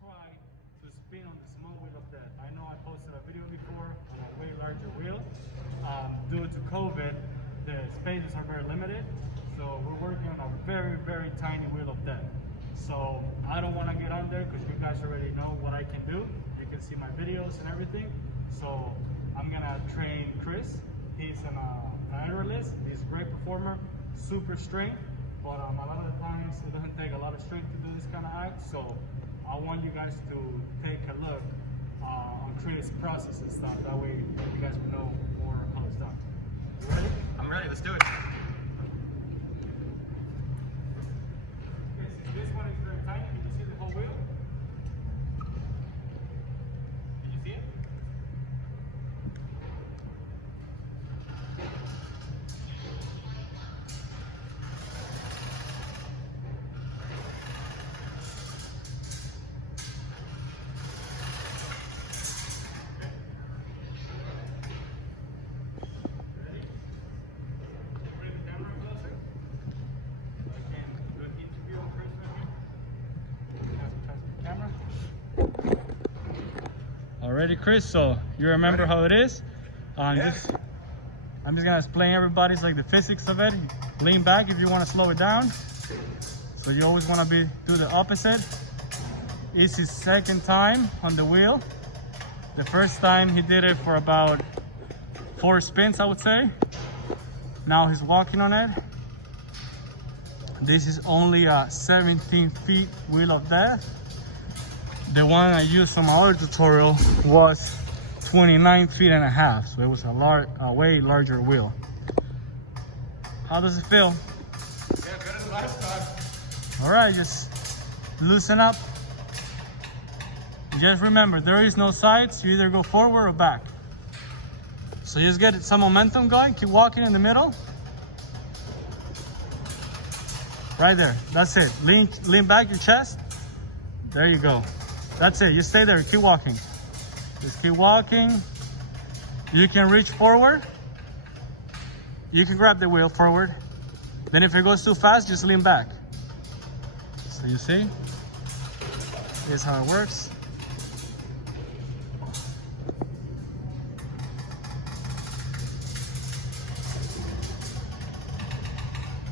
try to spin on the small wheel of death. I know I posted a video before on a way larger wheel. Due to COVID, the spaces are very limited, so we're working on a very, very tiny wheel of death. So I don't want to get on there because you guys already know what I can do. You can see my videos and everything. So I'm gonna train Chris. He's an aerialist. He's a great performer, super strength, but a lot of the times it doesn't take a lot of strength to do this kind of act. So I want you guys to take a look on Chris' process and stuff. That way you guys will know more how it's done. You ready? I'm ready, let's do it. Okay, since this one is very tiny, can you see the whole wheel? Can you see it? Alrighty, Chris, so you remember how it is. I'm just gonna explain everybody's like the physics of it. Lean back if you want to slow it down. So you always want to do the opposite. It's his second time on the wheel. The first time he did it for about 4 spins, I would say. Now he's walking on it. This is only a 17 feet wheel of death. The one I used on my other tutorial was 29 feet and a half, so it was a way larger wheel. How does it feel? Yeah, better than last time. All right, just loosen up. Just remember, there is no sides. You either go forward or back. So you just get some momentum going. Keep walking in the middle. Right there. That's it. Lean back your chest. There you go. That's it. You stay there. Keep walking. Just keep walking. You can reach forward. You can grab the wheel forward. Then if it goes too fast, just lean back. So you see? Here's how it works.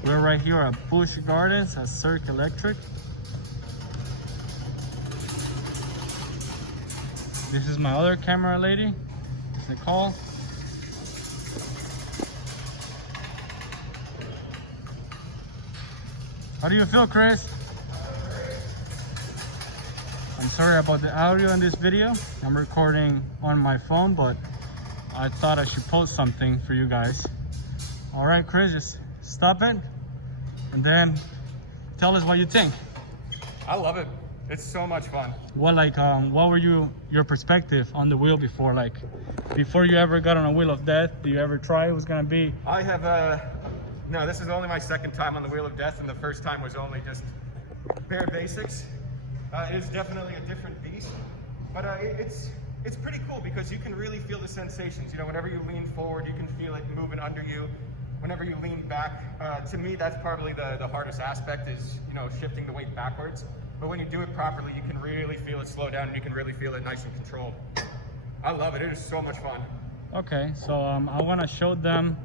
We're right here at Busch Gardens at Cirque Electric. This is my other camera lady, Nicole. How do you feel, Chris? I'm sorry about the audio in this video. I'm recording on my phone, but I thought I should post something for you guys. All right, Chris, just stop it and then tell us what you think. I love it. It's so much fun. What were your perspective on the wheel before? Like, before you ever got on a wheel of death, did you ever try it was gonna be? I have, no, this is only my second time on the wheel of death, and the first time was only just bare basics. It is definitely a different beast, but it's pretty cool because you can really feel the sensations. You know, whenever you lean forward, you can feel it moving under you. Whenever you lean back, to me, that's probably the hardest aspect is, you know, shifting the weight backwards. But when you do it properly, you can really feel it slow down and you can really feel it nice and controlled. I love it. It is so much fun. Okay, so I want to show them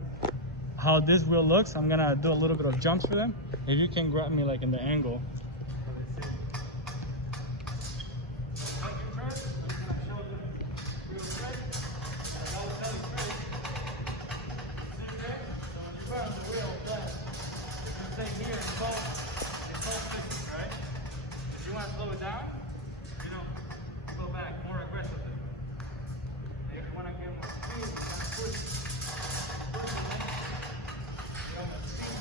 how this wheel looks. I'm going to do a little bit of jumps for them. If you can grab me like in the angle. You want to slow it down, you know, go back more aggressively. And if you want to get more speed, you kind of push it. Get on the speed.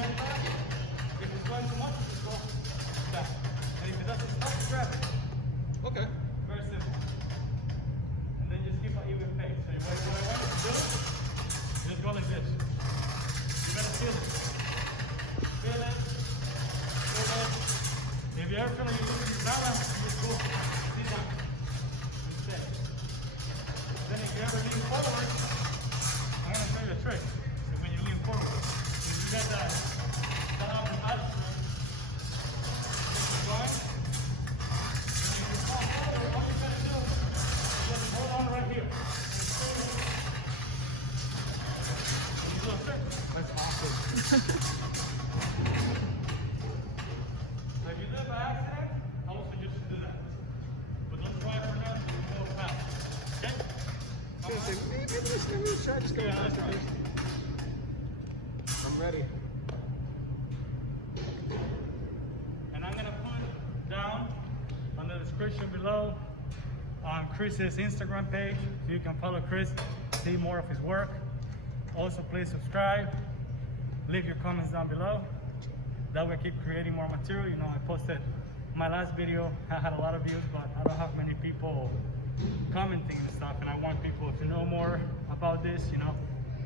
same time. If it's going too much, just go back. And if it doesn't stop, grab it. Okay. Very simple. And then just keep an even pace. So what I want you to do, just go like this. You gotta feel it. Feel it. Feel it. If you ever feel like you're losing your balance, you just go sit down. Instead. Then if you ever lean forward, I'm gonna show you a trick. So when you lean forward, if you get that up and out strength, keep going. When you fall forward, all you gotta do is just hold on right here. And you go straight. That's awesome. So if you do it by accident, also just do that. But don't try for now, so you go fast. Okay? I'm ready. And I'm gonna put down on the description below on Chris's Instagram page, so you can follow Chris, see more of his work. Also, please subscribe, leave your comments down below. That way I keep creating more material. You know, I posted my last video, I had a lot of views, but I don't have many people commenting and stuff, and I want people to know more about this. You know,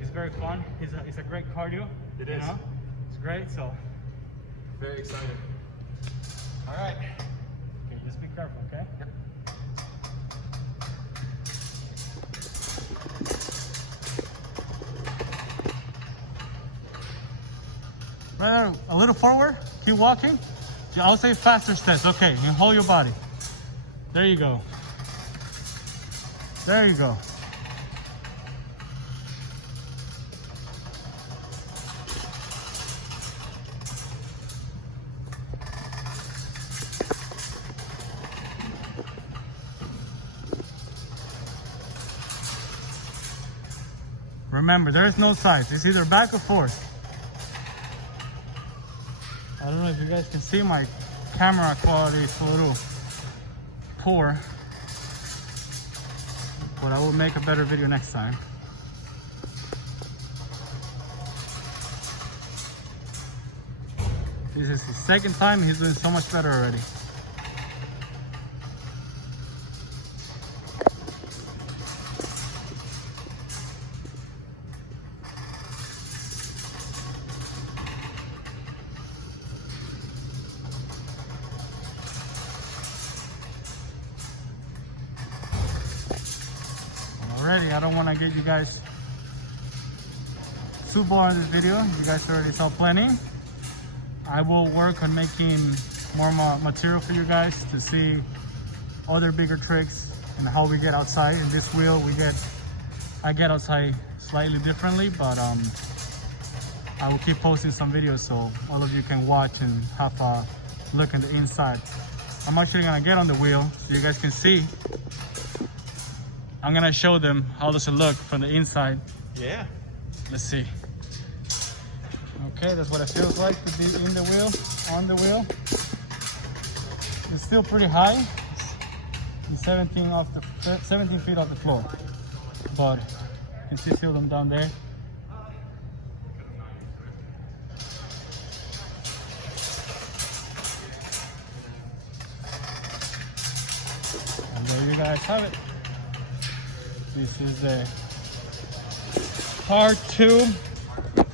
it's very fun. It's a great cardio. It you is. know? It's great. So Very excited. All right. okay, just be careful, okay? Yep. Right, a little forward. Keep walking. I'll say faster steps. Okay, and hold your body. There you go. There you go. Remember, there's no sides. It's either back or forth. I don't know if you guys can see, my camera quality is a little poor, but I will make a better video next time. This is his second time. He's doing so much better already. Already, I don't want to get you guys too bored in this video. You guys already saw plenty. I will work on making more material for you guys to see other bigger tricks and how we get outside. In this wheel, I get outside slightly differently, but I will keep posting some videos so all of you can watch and have a look in the inside. I'm actually gonna get on the wheel so you guys can see. I'm gonna show them how does it look from the inside. Yeah. Let's see. Okay, that's what it feels like to be in the wheel, on the wheel. It's still pretty high. It's 17 feet off the floor. But you can see them down there. And there you guys have it. This is the part 2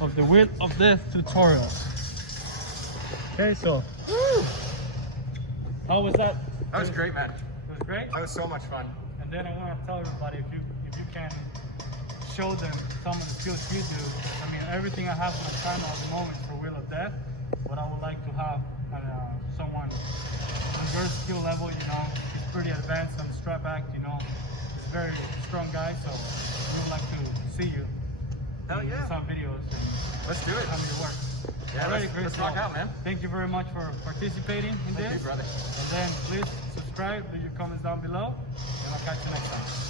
of the Wheel of Death tutorial. Okay, so how was that? That was great, man. It was great. That was so much fun. And then I want to tell everybody, if you can show them some of the skills you do. I mean, everything I have on my channel at the moment for Wheel of Death, but I would like to have someone on your skill level. You know, he's pretty advanced on the strap act. You know, he's a very strong guy, so we would like to see you. Hell yeah. Some videos and Let's do it. how you work. Yeah, Alrighty, Chris, let's rock out, man. Thank you very much for participating in Thank this. you, brother. And then please subscribe, leave your comments down below, and I'll catch you next time.